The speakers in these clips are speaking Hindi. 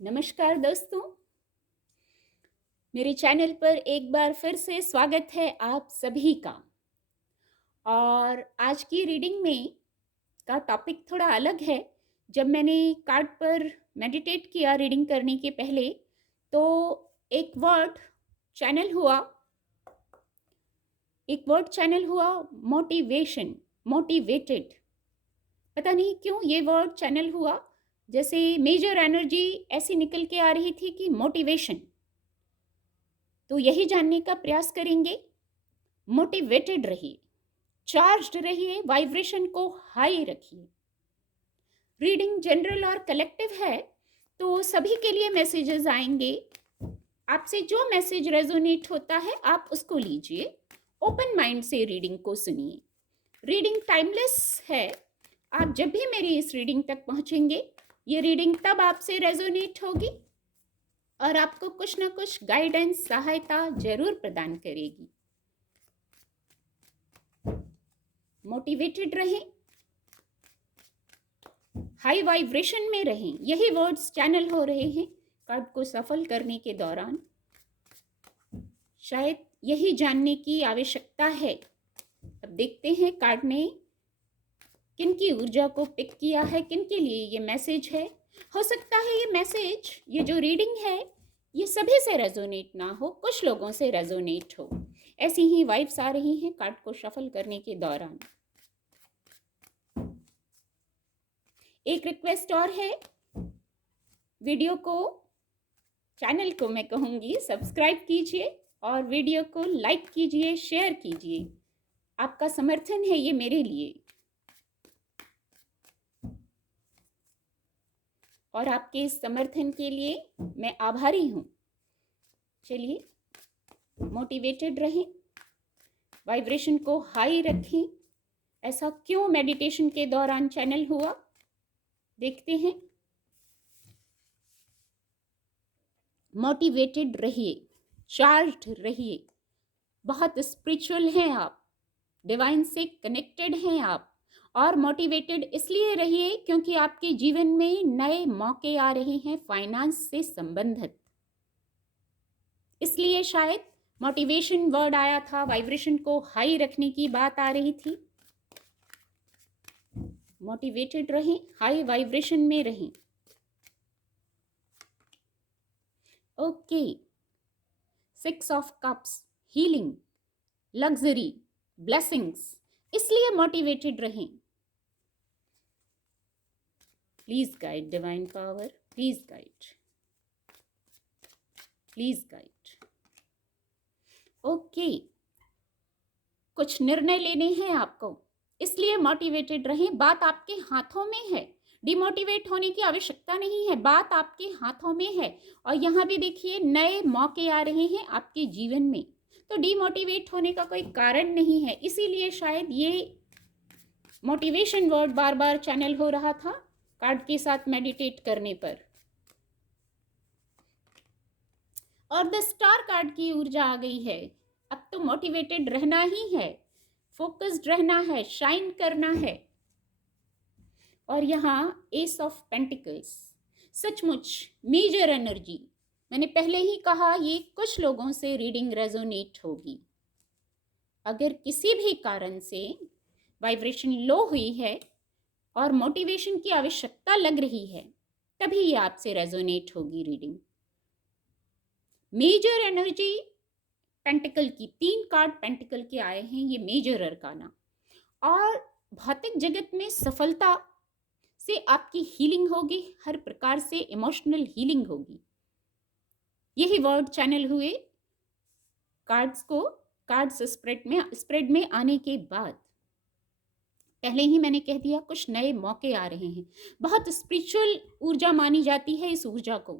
नमस्कार दोस्तों, मेरे चैनल पर एक बार फिर से स्वागत है आप सभी का। और आज की रीडिंग में का टॉपिक थोड़ा अलग है। जब मैंने कार्ड पर मेडिटेट किया रीडिंग करने के पहले, तो एक वर्ड चैनल हुआ मोटिवेशन, मोटिवेटेड। पता नहीं क्यों ये वर्ड चैनल हुआ, जैसे मेजर एनर्जी ऐसी निकल के आ रही थी कि मोटिवेशन। तो यही जानने का प्रयास करेंगे। मोटिवेटेड रहिए, चार्ज्ड रहिए, वाइब्रेशन को हाई रखिए। रीडिंग जनरल और कलेक्टिव है, तो सभी के लिए मैसेजेस आएंगे। आपसे जो मैसेज रेजोनेट होता है आप उसको लीजिए, ओपन माइंड से रीडिंग को सुनिए। रीडिंग टाइमलेस है। आप जब भी मेरी इस रीडिंग तक पहुंचेंगे, ये रीडिंग तब आपसे रेजोनेट होगी और आपको कुछ ना कुछ गाइडेंस, सहायता जरूर प्रदान करेगी। मोटिवेटेड रहें, हाई वाइब्रेशन में रहें, यही वर्ड्स चैनल हो रहे हैं कार्ड को सफल करने के दौरान। शायद यही जानने की आवश्यकता है। अब देखते हैं कार्ड ने किन की ऊर्जा को पिक किया है, किन के लिए ये मैसेज है। हो सकता है ये मैसेज, ये जो रीडिंग है, ये सभी से रेजोनेट ना हो, कुछ लोगों से रेजोनेट हो। ऐसी ही वाइब्स आ रही हैं कार्ड को शफल करने के दौरान। एक रिक्वेस्ट और है, वीडियो को, चैनल को मैं कहूँगी सब्सक्राइब कीजिए और वीडियो को लाइक कीजिए, शेयर कीजिए। आपका समर्थन है ये मेरे लिए, और आपके इस समर्थन के लिए मैं आभारी हूँ। चलिए, मोटिवेटेड रहें, वाइब्रेशन को हाई रखें। ऐसा क्यों मेडिटेशन के दौरान चैनल हुआ, देखते हैं। मोटिवेटेड रहिए, चार्ज्ड रहिए, बहुत स्पिरिचुअल हैं आप, डिवाइन से कनेक्टेड हैं आप। और मोटिवेटेड इसलिए रहिए क्योंकि आपके जीवन में नए मौके आ रहे हैं फाइनेंस से संबंधित। इसलिए शायद मोटिवेशन वर्ड आया था, वाइब्रेशन को हाई रखने की बात आ रही थी। मोटिवेटेड रहें, हाई वाइब्रेशन में रहें। Okay, 6 of cups, healing, luxury, blessings, इसलिए मोटिवेटेड रहें। Please guide divine power, please guide, please guide. Okay, कुछ निर्णय लेने हैं आपको, इसलिए मोटिवेटेड रहें। बात आपके हाथों में है, डिमोटिवेट होने की आवश्यकता नहीं है, बात आपके हाथों में है। और यहाँ भी देखिए नए मौके आ रहे हैं आपके जीवन में, तो डिमोटिवेट होने का कोई कारण नहीं है। इसीलिए शायद ये मोटिवेशन वर्ड बार बार चैनल हो रहा था कार्ड के साथ मेडिटेट करने पर। और द स्टार कार्ड की ऊर्जा आ गई है। अब तो मोटिवेटेड रहना ही है, फोकस्ड रहना है, शाइन करना है। और यहाँ एस ऑफ पेंटिकल्स, सचमुच मेजर एनर्जी। मैंने पहले ही कहा ये कुछ लोगों से रीडिंग रेजोनेट होगी। अगर किसी भी कारण से वाइब्रेशन लो हुई है और मोटिवेशन की आवश्यकता लग रही है, तभी ये आपसे रेजोनेट होगी रीडिंग। मेजर एनर्जी पेंटिकल की, 3 कार्ड पेंटिकल के आए हैं, ये मेजर अरकाना। और भौतिक जगत में सफलता से आपकी हीलिंग होगी, हर प्रकार से इमोशनल हीलिंग होगी। यही वर्ड चैनल हुए कार्ड्स स्प्रेड में आने के बाद। पहले ही मैंने कह दिया कुछ नए मौके आ रहे हैं। बहुत स्पिरिचुअल ऊर्जा मानी जाती है इस ऊर्जा को,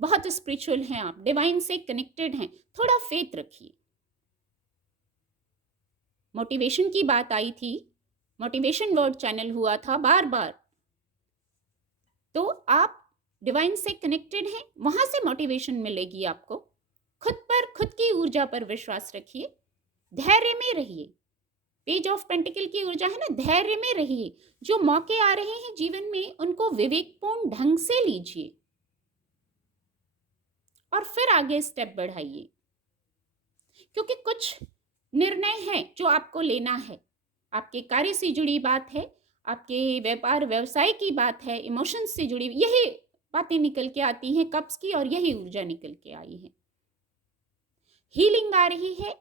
बहुत स्पिरिचुअल हैं आप, डिवाइन से कनेक्टेड हैं, थोड़ा फेथ रखिए। मोटिवेशन की बात आई थी, मोटिवेशन वर्ड चैनल हुआ था बार बार, तो आप डिवाइन से कनेक्टेड हैं, वहां से मोटिवेशन मिलेगी आपको। खुद की ऊर्जा पर विश्वास रखिए, धैर्य में रहिए। पेज ऑफ पेंटिकल की ऊर्जा है ना, धैर्य में रहिए। जो मौके आ रहे हैं जीवन में, उनको विवेकपूर्ण ढंग से लीजिए। और फिर आगे स्टेप बढ़ाइए, क्योंकि कुछ निर्णय हैं जो आपको लेना है। आपके कार्य से जुड़ी बात है, आपके व्यापार व्यवसाय की बात है, इमोशंस से जुड़ी यही बातें निकल के आती हैं कप्स की, और यही ऊर्जा निकल के आई है। हीलिंग आ रही है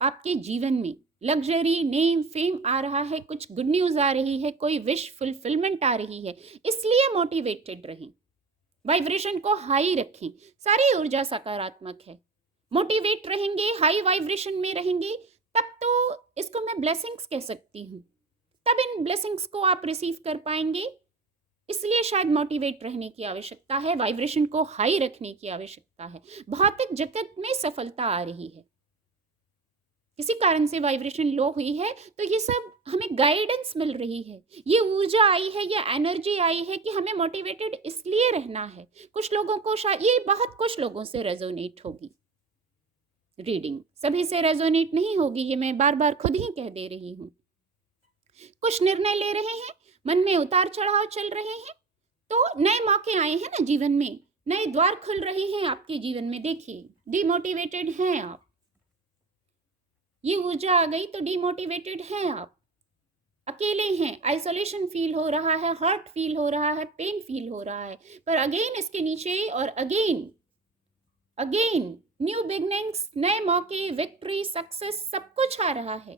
आपके जीवन में, लग्जरी, नेम, फेम आ रहा है, कुछ गुड न्यूज आ रही है, कोई विश फुलफिलमेंट आ रही है। इसलिए मोटिवेटेड रहें, वाइब्रेशन को हाई रखें। सारी ऊर्जा सकारात्मक है। मोटिवेट रहेंगे, हाई वाइब्रेशन में रहेंगे, तब तो इसको मैं ब्लेसिंग्स कह सकती हूँ। तब इन ब्लेसिंग्स को आप रिसीव कर पाएंगे। इसलिए शायद मोटिवेट रहने की आवश्यकता है, वाइब्रेशन को हाई रखने की आवश्यकता है। भौतिक जगत में सफलता आ रही है, किसी कारण से वाइब्रेशन लो हुई है, तो ये सब हमें गाइडेंस मिल रही है, ये ऊर्जा आई है, ये एनर्जी आई है कि हमें मोटिवेटेड इसलिए रहना है। कुछ लोगों को शायद ये बहुत कुछ लोगों से रेजोनेट होगी रीडिंग, सभी से रेजोनेट नहीं होगी, ये मैं बार बार खुद ही कह दे रही हूँ। कुछ निर्णय ले रहे हैं, मन में उतार चढ़ाव चल रहे हैं, तो नए मौके आए हैं ना जीवन में, नए द्वार खुल रहे हैं आपके जीवन में। देखिए, डिमोटिवेटेड हैं आप, ये ऊर्जा आ गई तो डिमोटिवेटेड हैं आप, अकेले हैं, आइसोलेशन फील हो रहा है, हर्ट फील हो रहा है, पेन फील हो रहा है। पर अगेन इसके नीचे और अगेन अगेन न्यू बिगनिंग्स, नए मौके, विक्ट्री, सक्सेस, सब कुछ आ रहा है।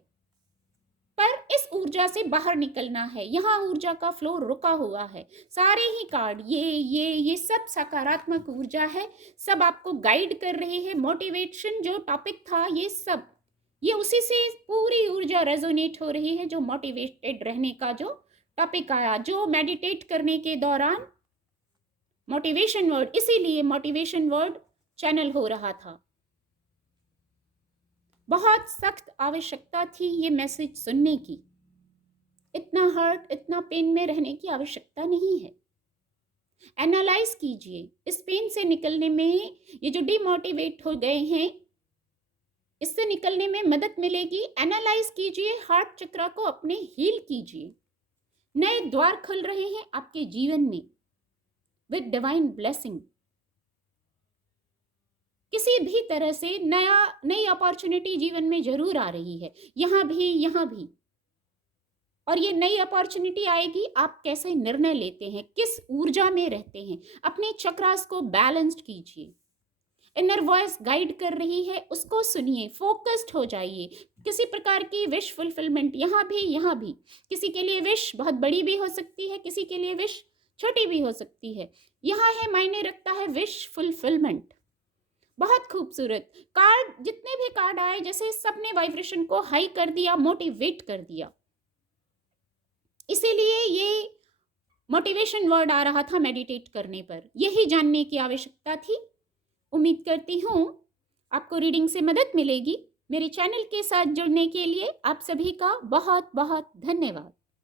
पर इस ऊर्जा से बाहर निकलना है। यहाँ ऊर्जा का फ्लो रुका हुआ है। सारे ही कार्ड ये सब सकारात्मक ऊर्जा है, सब आपको गाइड कर रही है। मोटिवेशन जो टॉपिक था, ये सब ये उसी से पूरी ऊर्जा रेजोनेट हो रही है, जो मोटिवेटेड रहने का जो टॉपिक आया, जो मेडिटेट करने के दौरान मोटिवेशन वर्ड, इसीलिए मोटिवेशन वर्ड चैनल हो रहा था। बहुत सख्त आवश्यकता थी ये मैसेज सुनने की। इतना हर्ट, इतना पेन में रहने की आवश्यकता नहीं है। एनालाइज कीजिए, इस पेन से निकलने में, ये जो डिमोटिवेट हो गए हैं, इससे निकलने में मदद मिलेगी। एनालाइज कीजिए, हार्ट चक्र को अपने हील कीजिए। नए द्वार खुल रहे हैं आपके जीवन में विद डिवाइन ब्लेसिंग। किसी भी तरह से नई अपॉर्चुनिटी जीवन में जरूर आ रही है, यहाँ भी। और ये नई अपॉर्चुनिटी आएगी, आप कैसे निर्णय लेते हैं, किस ऊर्जा में रहते हैं। अपने चक्रास को बैलेंस्ड कीजिए। इनर वॉइस गाइड कर रही है, उसको सुनिए, फोकस्ड हो जाइए। किसी प्रकार की विश फुलफिलमेंट यहाँ भी। किसी के लिए विश बहुत बड़ी भी हो सकती है, किसी के लिए विश छोटी भी हो सकती है। यहाँ है, मायने रखता है विश फुलफिलमेंट। बहुत खूबसूरत कार्ड, जितने भी कार्ड आए, जैसे सबने वाइब्रेशन को हाई कर दिया, मोटिवेट कर दिया। इसीलिए ये मोटिवेशन वर्ड आ रहा था मेडिटेट करने पर, यही जानने की आवश्यकता थी। उम्मीद करती हूँ आपको रीडिंग से मदद मिलेगी। मेरे चैनल के साथ जुड़ने के लिए आप सभी का बहुत बहुत धन्यवाद।